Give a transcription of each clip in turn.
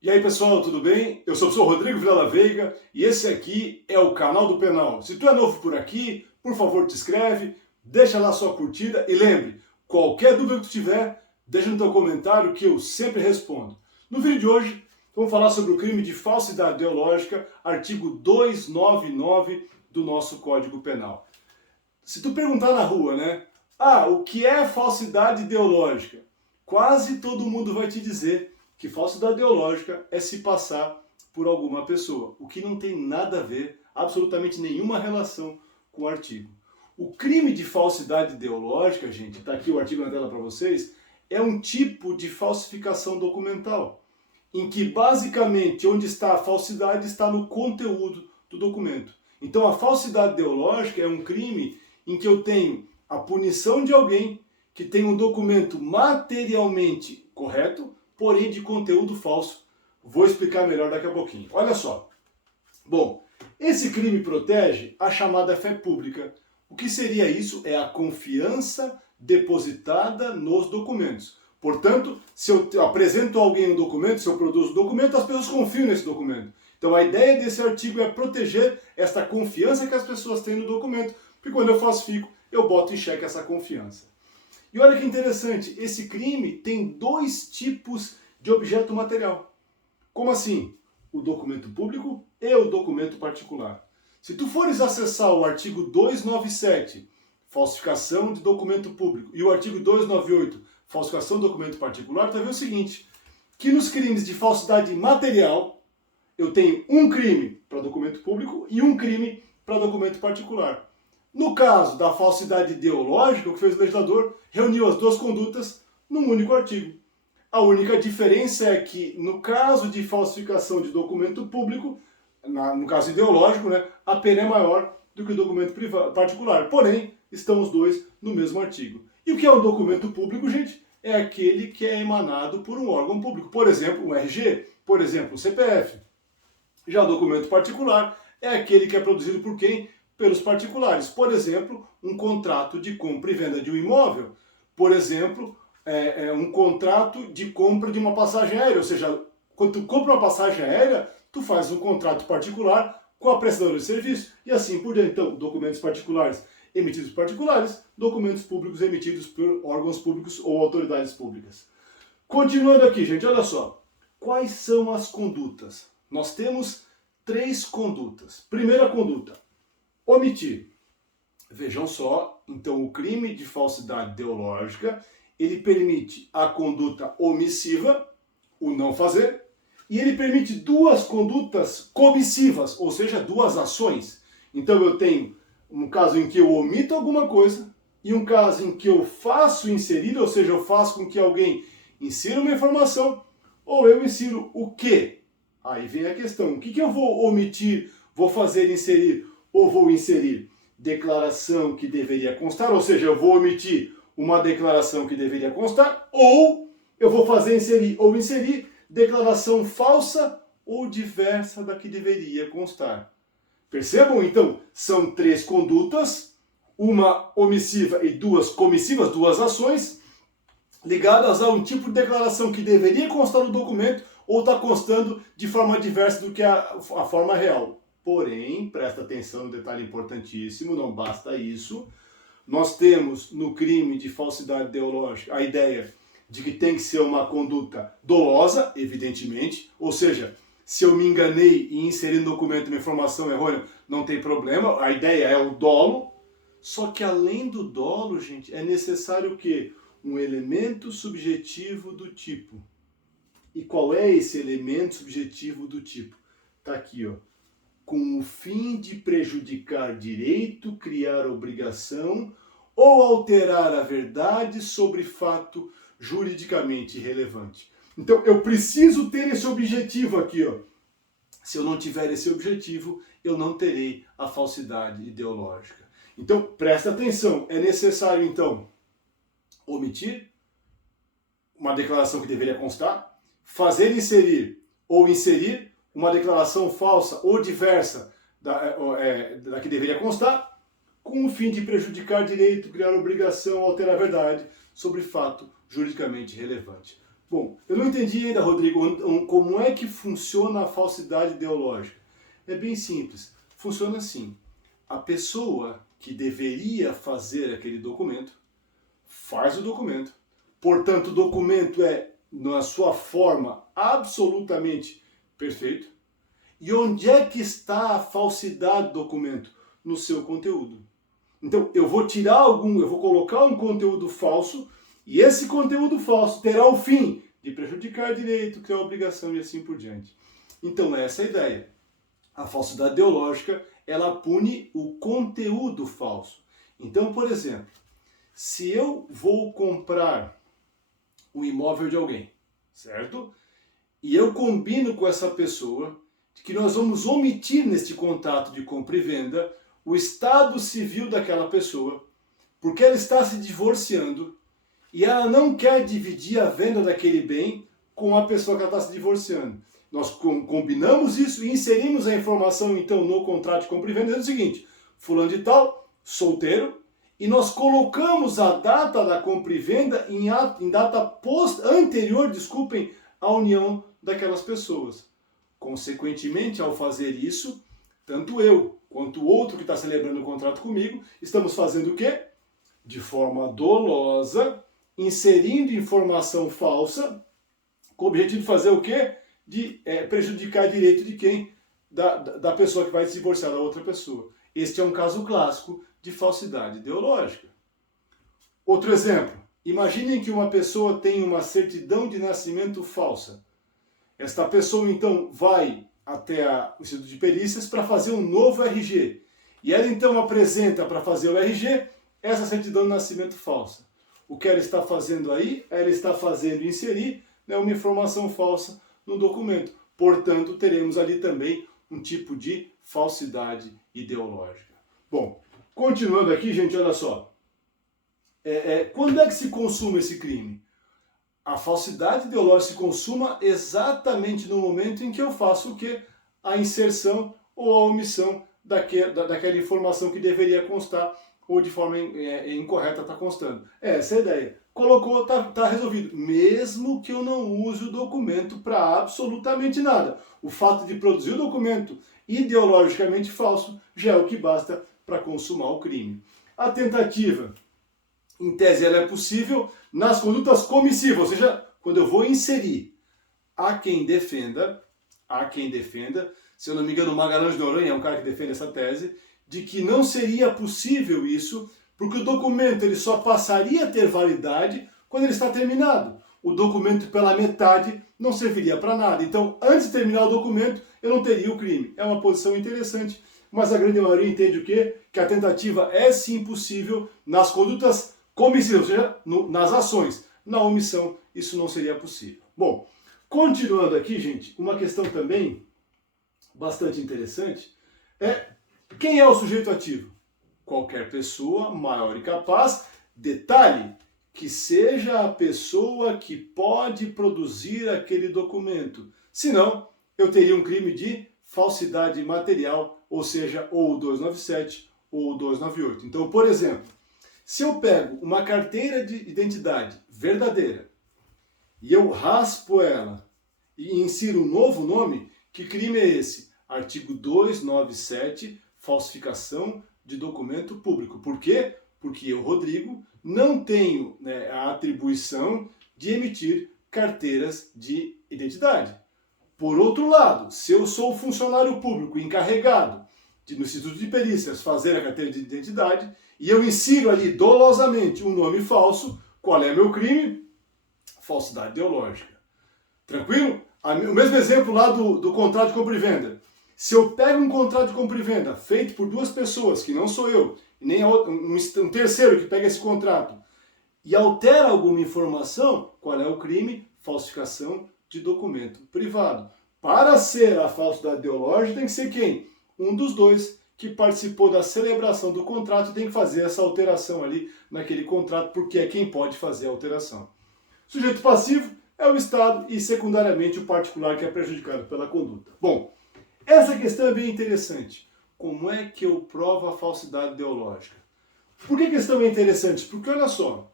E aí pessoal, tudo bem? Eu sou o professor Rodrigo Vilela Veiga e esse aqui é o canal do Penal. Se tu é novo por aqui, por favor te inscreve, deixa lá sua curtida e lembre, qualquer dúvida que tu tiver, deixa no teu comentário que eu sempre respondo. No vídeo de hoje, vamos falar sobre o crime de falsidade ideológica, artigo 299 do nosso Código Penal. Se tu perguntar na rua, né? O que é falsidade ideológica? Quase todo mundo vai te dizer que falsidade ideológica é se passar por alguma pessoa, o que não tem nada a ver, absolutamente nenhuma relação com o artigo. O crime de falsidade ideológica, gente, está aqui o artigo na tela para vocês, é um tipo de falsificação documental, em que basicamente onde está a falsidade está no conteúdo do documento. Então a falsidade ideológica é um crime em que eu tenho a punição de alguém que tem um documento materialmente correto, porém de conteúdo falso. Vou explicar melhor daqui a pouquinho. Olha só. Bom, esse crime protege a chamada fé pública. O que seria isso? É a confiança depositada nos documentos. Portanto, se eu apresento a alguém um documento, se eu produzo um documento, as pessoas confiam nesse documento. Então a ideia desse artigo é proteger esta confiança que as pessoas têm no documento, porque quando eu falsifico, eu boto em xeque essa confiança. E olha que interessante, esse crime tem dois tipos de objeto material. Como assim? O documento público e o documento particular. Se tu fores acessar o artigo 297, falsificação de documento público, e o artigo 298, falsificação de documento particular, tu vai ver o seguinte, que nos crimes de falsidade material, eu tenho um crime para documento público e um crime para documento particular. No caso da falsidade ideológica, o que fez o legislador reuniu as duas condutas num único artigo. A única diferença é que, no caso de falsificação de documento público, no caso ideológico, né, a pena é maior do que o documento particular. Porém, estão os dois no mesmo artigo. E o que é um documento público, gente? É aquele que é emanado por um órgão público. Por exemplo, um RG, por exemplo, um CPF. Já o documento particular é aquele que é produzido por quem? Pelos particulares. Por exemplo, um contrato de compra e venda de um imóvel. Por exemplo, um contrato de compra de uma passagem aérea. Ou seja, quando tu compra uma passagem aérea, tu faz um contrato particular com a prestadora de serviço. E assim por diante. Então, documentos particulares emitidos por particulares, documentos públicos emitidos por órgãos públicos ou autoridades públicas. Continuando aqui, gente, olha só. Quais são as condutas? Nós temos três condutas. Primeira conduta, omitir. Vejam só, então o crime de falsidade ideológica, ele permite a conduta omissiva, o não fazer, e ele permite duas condutas comissivas, ou seja, duas ações. Então eu tenho um caso em que eu omito alguma coisa, e um caso em que eu faço inserir, ou seja, eu faço com que alguém insira uma informação, ou eu insiro o quê? Aí vem a questão, o que eu vou omitir, vou fazer inserir ou vou inserir? Declaração que deveria constar, ou seja, eu vou omitir uma declaração que deveria constar, ou eu vou fazer inserir ou inserir declaração falsa ou diversa da que deveria constar. Percebam então, são três condutas, uma omissiva e duas comissivas, duas ações, ligadas a um tipo de declaração que deveria constar no documento ou está constando de forma diversa do que a forma real. Porém, presta atenção no detalhe importantíssimo, não basta isso. Nós temos no crime de falsidade ideológica a ideia de que tem que ser uma conduta dolosa, evidentemente, ou seja, se eu me enganei e inseri no documento uma informação errônea, não tem problema, a ideia é o dolo, só que além do dolo, gente, é necessário o quê? Um elemento subjetivo do tipo. E qual é esse elemento subjetivo do tipo? Está aqui, ó. Com o fim de prejudicar direito, criar obrigação ou alterar a verdade sobre fato juridicamente relevante. Então, eu preciso ter esse objetivo aqui, ó. Se eu não tiver esse objetivo, eu não terei a falsidade ideológica. Então, presta atenção, é necessário, então, omitir uma declaração que deveria constar, fazer inserir ou inserir uma declaração falsa ou diversa da que deveria constar, com o fim de prejudicar direito, criar obrigação, alterar a verdade sobre fato juridicamente relevante. Bom, eu não entendi ainda, Rodrigo, como é que funciona a falsidade ideológica. É bem simples. Funciona assim. A pessoa que deveria fazer aquele documento faz o documento. Portanto, o documento é, na sua forma, absolutamente perfeito. E onde é que está a falsidade do documento? No seu conteúdo. Então, eu vou colocar um conteúdo falso, e esse conteúdo falso terá o fim de prejudicar direito, criar obrigação e assim por diante. Então, essa é a ideia. A falsidade ideológica, ela pune o conteúdo falso. Então, por exemplo, se eu vou comprar um imóvel de alguém, certo? E eu combino com essa pessoa que nós vamos omitir neste contrato de compra e venda o estado civil daquela pessoa, porque ela está se divorciando e ela não quer dividir a venda daquele bem com a pessoa que ela está se divorciando. Nós combinamos isso e inserimos a informação, então, no contrato de compra e venda, dizendo o seguinte: fulano de tal, solteiro, e nós colocamos a data da compra e venda em data anterior, à união daquelas pessoas. Consequentemente, ao fazer isso, tanto eu quanto o outro que está celebrando o contrato comigo, estamos fazendo o quê? De forma dolosa, inserindo informação falsa, com o objetivo de fazer o quê? De prejudicar direito de quem? Da pessoa que vai se divorciar da outra pessoa. Este é um caso clássico de falsidade ideológica. Outro exemplo. Imaginem que uma pessoa tem uma certidão de nascimento falsa. Esta pessoa, então, vai até o Instituto de Perícias para fazer um novo RG. E ela, então, apresenta para fazer o RG essa certidão de nascimento falsa. O que ela está fazendo aí? Ela está fazendo inserir uma informação falsa no documento. Portanto, teremos ali também um tipo de falsidade ideológica. Bom, continuando aqui, gente, olha só. Quando é que se consuma esse crime? A falsidade ideológica se consuma exatamente no momento em que eu faço o quê? A inserção ou a omissão daquela informação que deveria constar ou de forma incorreta está constando. Essa é a ideia. Colocou, tá resolvido. Mesmo que eu não use o documento para absolutamente nada. O fato de produzir o documento ideologicamente falso já é o que basta para consumar o crime. A tentativa, em tese, ela é possível nas condutas comissivas, ou seja, quando eu vou inserir há quem defenda, se eu não me engano, o Magalhães de Noronha é um cara que defende essa tese, de que não seria possível isso, porque o documento ele só passaria a ter validade quando ele está terminado. O documento pela metade não serviria para nada. Então, antes de terminar o documento, eu não teria o crime. É uma posição interessante, mas a grande maioria entende o quê? Que a tentativa é sim possível nas condutas comissivas, ou seja, nas ações. Na omissão, isso não seria possível. Bom, continuando aqui, gente, uma questão também bastante interessante é quem é o sujeito ativo? Qualquer pessoa maior e capaz, detalhe, que seja a pessoa que pode produzir aquele documento. Senão, eu teria um crime de falsidade material, ou seja, ou o 297 ou o 298. Então, por exemplo, se eu pego uma carteira de identidade verdadeira e eu raspo ela e insiro um novo nome, que crime é esse? Artigo 297, falsificação de documento público. Por quê? Porque eu, Rodrigo, não tenho a atribuição de emitir carteiras de identidade. Por outro lado, se eu sou funcionário público encarregado no Instituto de Perícias fazer a carteira de identidade e eu insiro ali dolosamente um nome falso, qual é meu crime? Falsidade ideológica. Tranquilo? O mesmo exemplo lá do contrato de compra e venda. Se eu pego um contrato de compra e venda feito por duas pessoas, que não sou eu, e nem um terceiro que pega esse contrato, e altera alguma informação, qual é o crime? Falsificação de documento privado. Para ser a falsidade ideológica, tem que ser quem? Um dos dois que participou da celebração do contrato e tem que fazer essa alteração ali naquele contrato, porque é quem pode fazer a alteração. Sujeito passivo é o Estado e, secundariamente, o particular que é prejudicado pela conduta. Bom, essa questão é bem interessante. Como é que eu provo a falsidade ideológica? Por que a questão é interessante? Porque, olha só,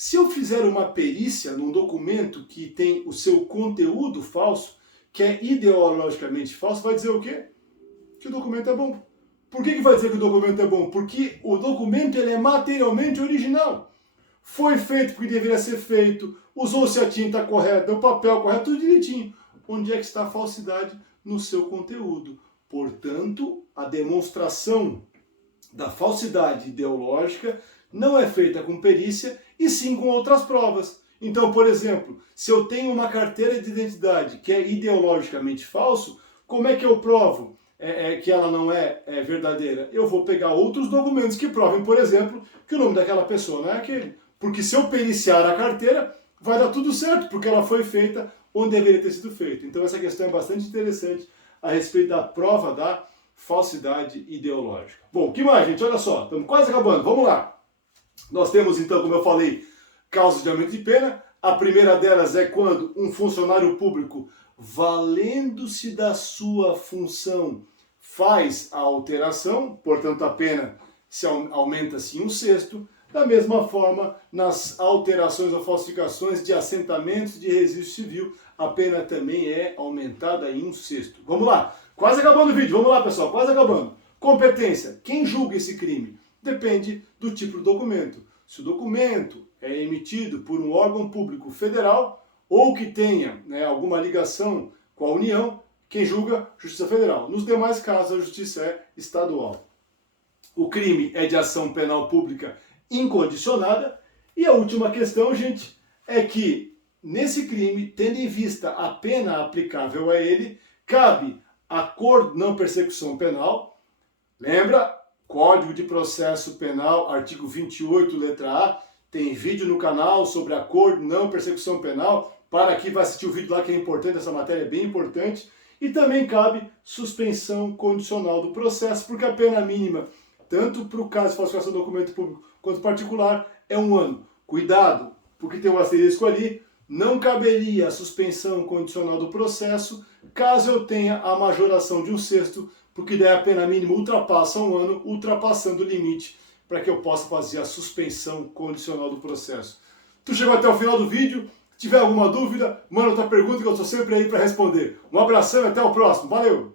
Se eu fizer uma perícia num documento que tem o seu conteúdo falso, que é ideologicamente falso, vai dizer o quê? Que o documento é bom. Por que vai dizer que o documento é bom? Porque o documento ele é materialmente original. Foi feito porque deveria ser feito, usou-se a tinta correta, o papel correto, tudo direitinho. Onde é que está a falsidade? No seu conteúdo. Portanto, a demonstração da falsidade ideológica não é feita com perícia e sim com outras provas. Então, por exemplo, se eu tenho uma carteira de identidade que é ideologicamente falso, como é que eu provo que ela não é verdadeira? Eu vou pegar outros documentos que provem, por exemplo, que o nome daquela pessoa não é aquele. Porque se eu periciar a carteira, vai dar tudo certo, porque ela foi feita onde deveria ter sido feita. Então essa questão é bastante interessante a respeito da prova da falsidade ideológica. Bom, o que mais, gente? Olha só, estamos quase acabando, vamos lá. Nós temos então, como eu falei, causas de aumento de pena. A primeira delas é quando um funcionário público, valendo-se da sua função, faz a alteração, portanto a pena se aumenta-se em 1/6. Da mesma forma, nas alterações ou falsificações de assentamentos de registro civil, a pena também é aumentada em 1/6. Vamos lá, quase acabando o vídeo, vamos lá pessoal, quase acabando. Competência, quem julga esse crime? Depende do tipo de documento. Se o documento é emitido por um órgão público federal ou que tenha alguma ligação com a União, quem julga? Justiça Federal. Nos demais casos, a Justiça é estadual. O crime é de ação penal pública incondicionada. E a última questão, gente, é que nesse crime, tendo em vista a pena aplicável a ele, cabe acordo de não persecução penal. Lembra? Código de Processo Penal, artigo 28, letra A. Tem vídeo no canal sobre acordo de não persecução penal. Para quem vai assistir o vídeo lá que é importante, essa matéria é bem importante. E também cabe suspensão condicional do processo, porque a pena mínima, tanto para o caso de falsificação de documento público quanto particular, é 1 ano. Cuidado, porque tem um asterisco ali, não caberia a suspensão condicional do processo caso eu tenha a majoração de 1/6, porque daí a pena mínima ultrapassa 1 ano, ultrapassando o limite para que eu possa fazer a suspensão condicional do processo. Tu chegou até o final do vídeo, se tiver alguma dúvida, manda outra pergunta que eu estou sempre aí para responder. Um abração e até o próximo. Valeu!